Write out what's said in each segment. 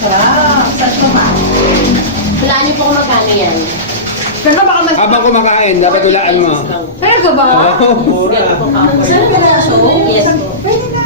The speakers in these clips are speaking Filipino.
Wow, saan ko ba? Hulaan niyo po kung magkano yan. Pero baka mag... Habang kumakain, dapat hulaan mo. Talaga ba? Oo, mura. Saan ba na show? Yes po. Pwede na.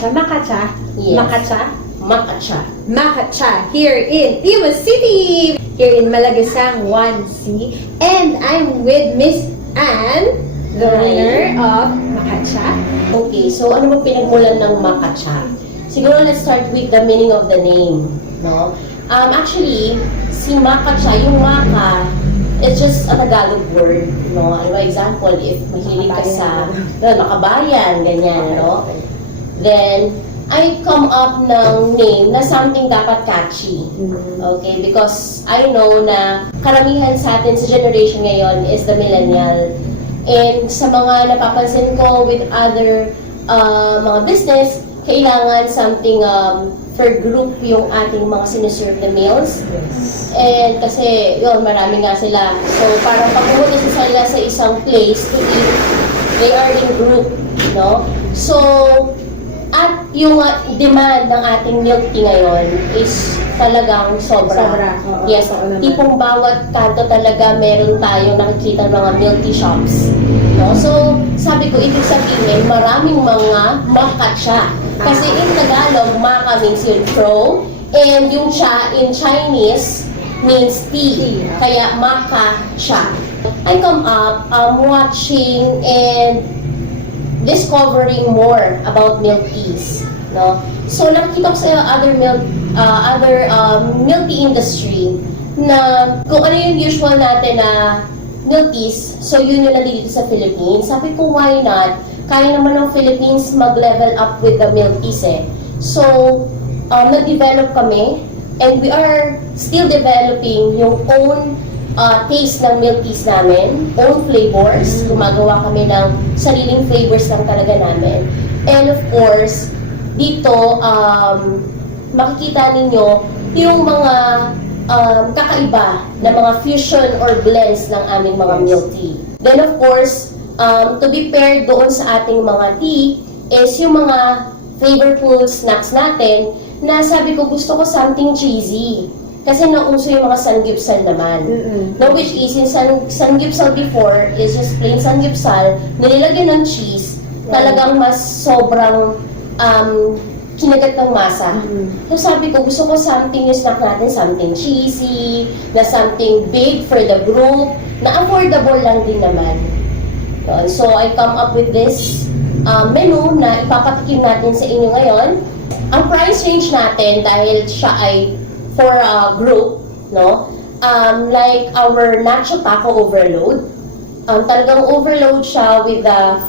MATCHA? Yes. MATCHA? MATCHA. MATCHA here in Imus City, here in Malagasang 1C, and I'm with Miss Anne, the winner of MATCHA. Okay, so ano bang pinagmulan ng MATCHA? Siguro let's start with the meaning of the name, no? Actually, si MATCHA, yung Maka, it's just a Tagalog word, no? Ano ba, example, if mahilig ka sa makabayan, ganyan, no? Then, I come up ng name na something dapat catchy. Okay? Because I know na karamihan sa atin sa generation ngayon is the millennial. And sa mga napapansin ko with other mga business, kailangan something for group yung ating mga sinuserve na meals. Yes. And kasi, yun, marami nga sila. So, parang pag pumunta sila sa isang place to eat, they are in group, no? So, at yung demand ng ating milk tea ngayon is talagang sobra. Oo, Yes, oo naman. tipong bawat kanto talaga meron tayong nakikita ng mga milk tea shops. No? So, sabi ko, ibig sabihin, maraming mga MATCHA. Kasi in Tagalog, Maka means yung crow, and yung cha in Chinese means tea. Kaya MATCHA. I come up watching and discovering more about milk teas, no? So nakikita ko sa other milk tea industry na kung ano yung usual natin na milk teas, so yun yung nandito sa Philippines. Sabi ko, why not? Kaya naman ng Philippines mag-level up with the milk teas eh. So, nag-develop kami and we are still developing yung own taste ng milk teas namin, own flavors. Gumagawa kami ng sariling flavors lang talaga namin. And of course, dito, makikita ninyo yung mga kakaiba na mga fusion or blends ng aming mga milk tea. Then of course, to be paired doon sa ating mga tea is yung mga flavorful snacks natin na sabi ko gusto ko something cheesy. Kasi nauso yung mga sanggipsal naman. No, which is, yung sanggipsal before is just plain sanggipsal, nililagyan ng cheese, talagang mas sobrang kinagat ng masa. So sabi ko, gusto ko something yung snack natin, something cheesy, na something big for the group, na affordable lang din naman. So I come up with this menu na ipapatikim natin sa inyo ngayon. Ang price range natin, dahil siya ay for a group, no? like our NACHO taco overload. Talagang overload siya with the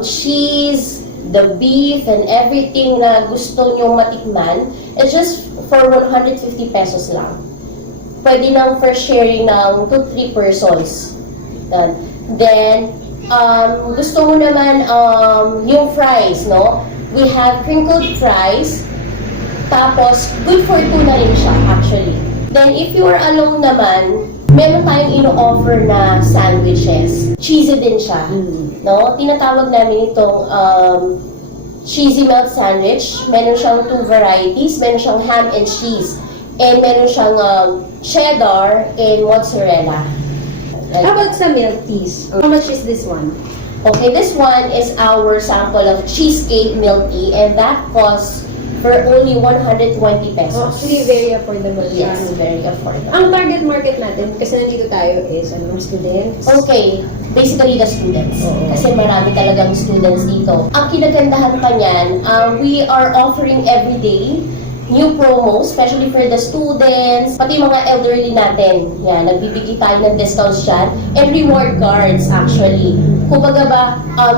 cheese, the beef, and everything na gusto nyong matikman. It's just for 150 pesos lang. Pwede nang for sharing ng 2-3 persons. Then, gusto mo naman yung fries, no? We have crinkled fries. Tapos, good for two na rin siya, actually. Then, if you are alone naman, meron tayong ino-offer na sandwiches. Cheesy din siya. No? Tinatawag namin itong cheesy melt sandwich. Meron siyang 2 varieties. Meron siyang ham and cheese. And meron siyang cheddar and mozzarella. How about sa milk teas? How much is this one? Okay, this one is our sample of cheesecake milk tea, and that costs for only 120 pesos. Actually, very affordable. Yes, very affordable. Ang target market natin, kasi nandito tayo, is students. Okay, basically the students. Oo. Kasi marami talagang students dito. Ang kinagandahan pa niyan, we are offering everyday new promos, especially for the students, pati mga elderly natin. Yan, nagbibigay tayo ng discounts dyan. And reward cards, actually. Kumbaga ba,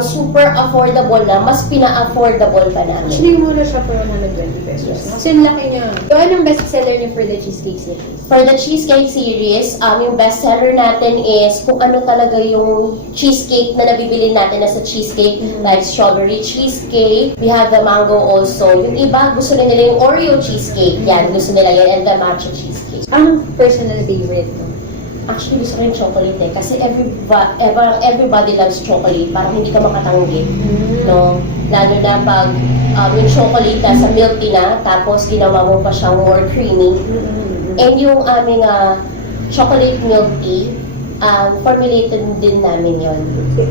super affordable na, mas pina-affordable pa namin. Actually, mura siya for 120 pesos. Yes. Kasi laki niya. So, anong bestseller niyo for the cheesecake series? For the cheesecake series, yung bestseller natin is kung ano talaga yung cheesecake na nabibili natin na sa cheesecake, like strawberry cheesecake. We have the mango also. Yung iba, gusto nila yung Oreo cheesecake. Yan, gusto nila yan. And the matcha cheesecake. Ang personal favorite mo? Actually, gusto ko yung chocolate eh. Kasi everybody loves chocolate. Parang hindi ka makatanggi. No? Lalo na pag yung chocolate na sa milk tea na, tapos ginawa mo pa siyang more creamy. And yung aming chocolate milk tea, formulated din namin yon.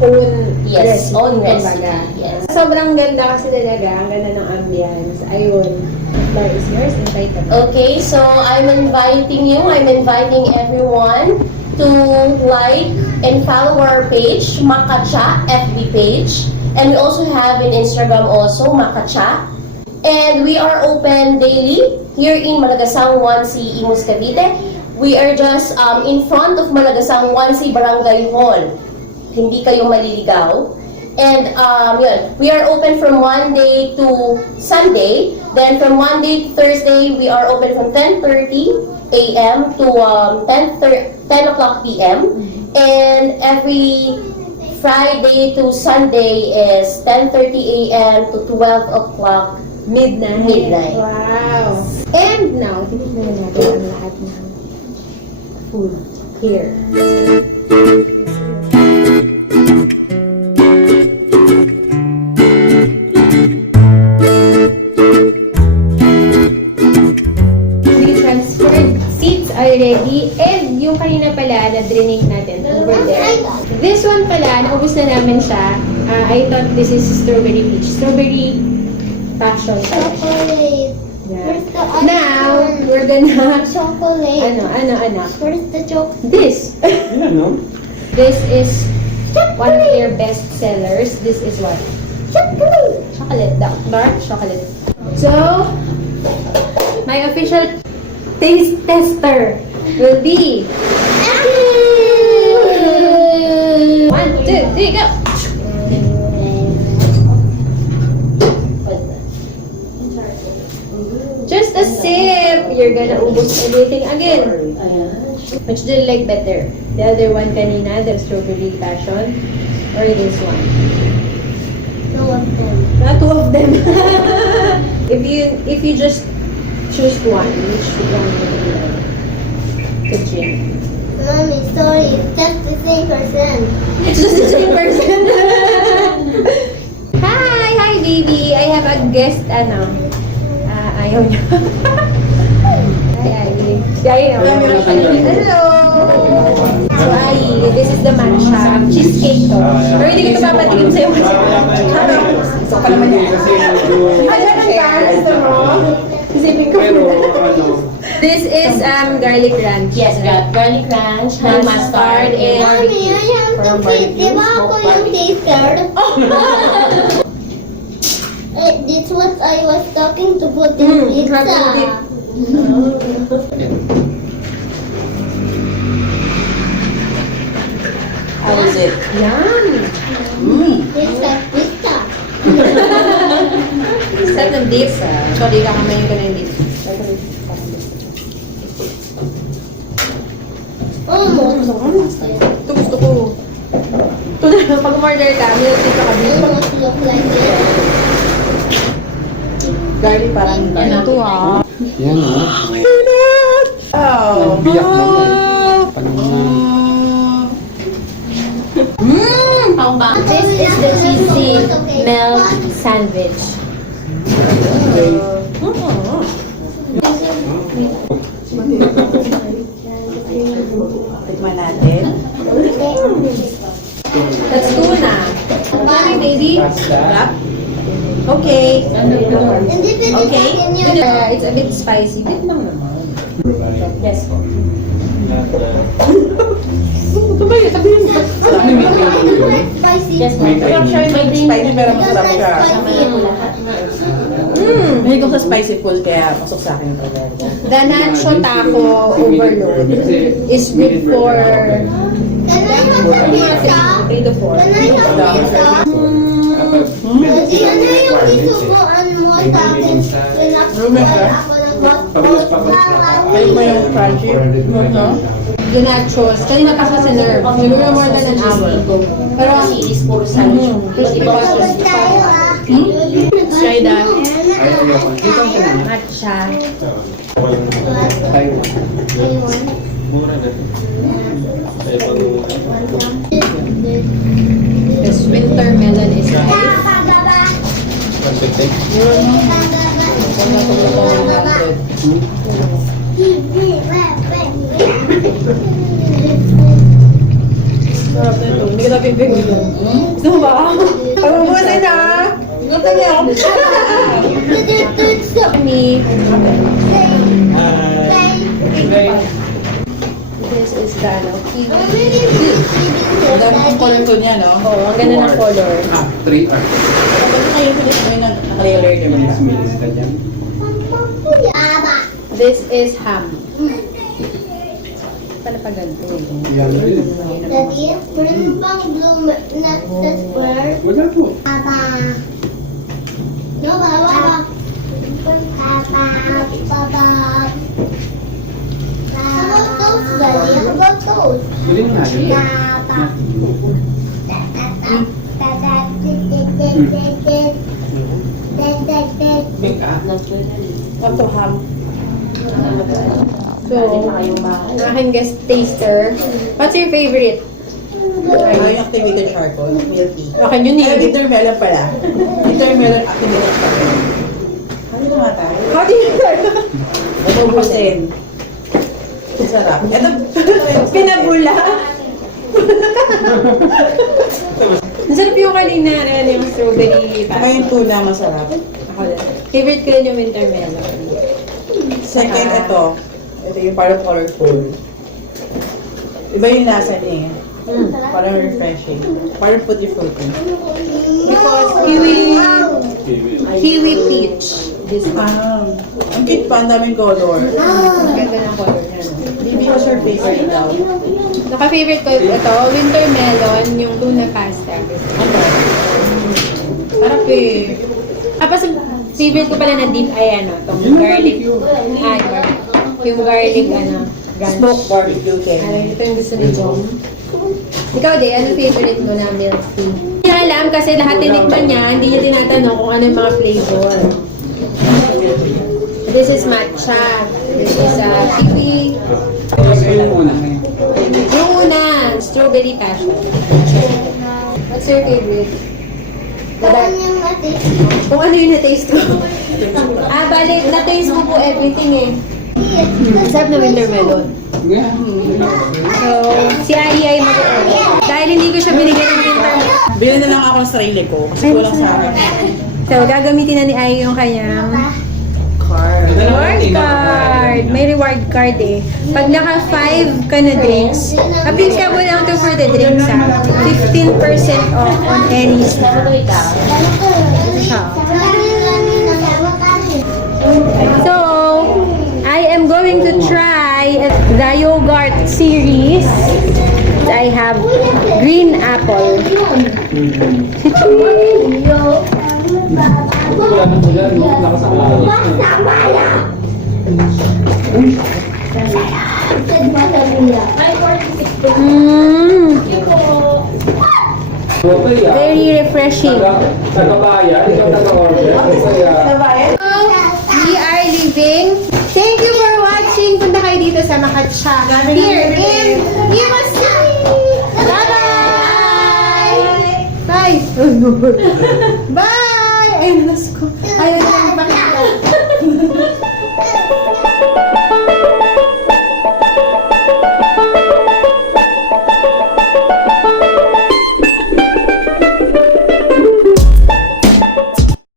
Own Yes, recipe, own recipe. kumbaga. Yes. Sobrang ganda kasi talaga. Ang ganda ng ambience. Ayun. The floor is yours. Entitled. Okay, so I'm inviting everyone to like and follow our page, MATCHA FB page. And we also have an Instagram also, MATCHA. And we are open daily here in Malagasang 1C, Imus, Cavite. We are just in front of Malagasang 1C Barangay Hall. Hindi kayo maliligaw. And yun, we are open from Monday to Sunday. Then from Monday to Thursday, we are open from 10:30 a.m. to 10 o'clock p.m. And every Friday to Sunday is 10:30 a.m. to 12 o'clock midnight. Wow. And now, tinignan natin ang lahat ng food here. Already, and yung kanina pala na drink natin over there. This one pala, naubos na namin siya. I thought this is strawberry peach. Strawberry passion. Chocolate. Yeah. Where's the other Now, one? we're gonna... Chocolate. Ano? Where's the chocolate? This. Yan, no? This is one of their best sellers. This is what? Chocolate. Chocolate. Dark chocolate. So, my official taste tester will be 1, 2, 3, go! Just a sip! You're gonna ubos everything again. Which do you like better? The other one kanina, the strawberry passion, or this one? Two of them. Not two of them. If you just choose one, which one would you like to drink? Mommy, sorry, it's just the same person. It's just the same person. Hi, baby. I have a guest. Ayaw niya. Hi, Ivy. Hello. So, Ivy, this is the matcha cheesecake to. Pero hindi ko ito papatigim sa'yo. So, pa naman yan. Gusto mo? Isipin ko. This is garlic ranch. Yes, garlic ranch, honey mustard, and Mommy, I have to taste. Di ba ako yung taster? This what I was talking to put in pizza. How is it? Yum! Sarap ng dip. Sorry, kakamayin ko na yung dip. Ito gusto ko. Ito na, pag umorder ka, meron dito ka dito. Garlic parang Ito ah. Yan o. Oh. Biyak mo na eh. Pang ba? This is the cheesy melt sandwich. Tikman natin. That's tuna. Okay, maybe? Pasta. Okay. Okay. It's a bit spicy. Bit lang naman. Yes. Ito ba yun? Sabihin mo. Ano may cream? Yes, May ma'am. cream. Spicy pero masarap siya. Mahilig ko sa spicy food kaya pasok sa akin ito. The nacho taco overload is good for 3 to 4. Mahilig mo yung crunchy? No? The nachos, kanina pa sa nerve. Siguro more than an hour. Pero Series puro sandwich. crispy pa siya. Let's try that. Dito ka na. Matcha. Taiwan. This winter melon is nice. Sarap na ito. Hindi ka na pipigil. Gusto mo ba? Pag-ubusin na! Gusto niya ako. Me. This is the kiwi. Ang dami kong color to niya, no? Oh, ang ganda ng color. 3 hours. Kapag kayo pinis mo yun, naka-layer naman. Milis ka dyan. This is ham. Pala pa ganito. Yan rin. Wala po. Bili mo natin. Up to ham. So, aking guest taster. What's your favorite? Ay, yung activated charcoal, milk tea. Okay, yun Ay, eh. bitter melon pala. Bitter melon activated charcoal. Ano nga tayo? How do you Ubusin. Sarap. Ito, pinabula? Masarap yung kanina, ano yung strawberry saka pasta. yung tuna masarap. Ako din. Favorite ko rin yung winter melon. Second, ito. Ito yung parang colorful. Iba yung lasa niya. Parang refreshing. Parang fruity-fruity. Because kiwi peach. This one. Ang cute pa, ang daming color. Ang ganda ng color niya. No? Bibi ko your favorite daw. Naka-favorite ko ito, winter melon, yung tuna pasta. Sarap eh. Tapos, favorite ko pala na dip ay ano, itong garlic. Yung garlic, brunch. Smoked barbecue candy. Ito yung gusto ni Jom. Ikaw din, ano favorite mo na milk tea? Hindi niya alam kasi lahat tinikman niya, hindi niya tinatanong kung ano yung mga flavor. This is matcha. This is kiwi. Yung una. Yung una, strawberry passion. What's your favorite? Kung ano yung na-taste ko. Balik, na-taste mo po everything eh. Sarap na winter melon. So, si Ai ay mag-order. Dahil hindi ko siya binigyan ng winter melon. Bili na lang ako ng sarili ko. Kasi kulang sa akin. So, gagamitin na ni Ai yung kanyang Card. reward card. May reward card eh. Pag naka 5 ka na drinks, applicable lang to for the drinks ha. 15% off on any snack. So, I am going to try the yogurt series. I have green apple. Si Cheese. Wala nang ulan, no? Nakasakala. Okay, ah. Very refreshing. Taga-bayan, ikaw taga-order. Kaya, We are leaving. Thank you for watching. Punta kayo dito sa MATCHA. Here in Imus. Bye-bye! Bye! Bye!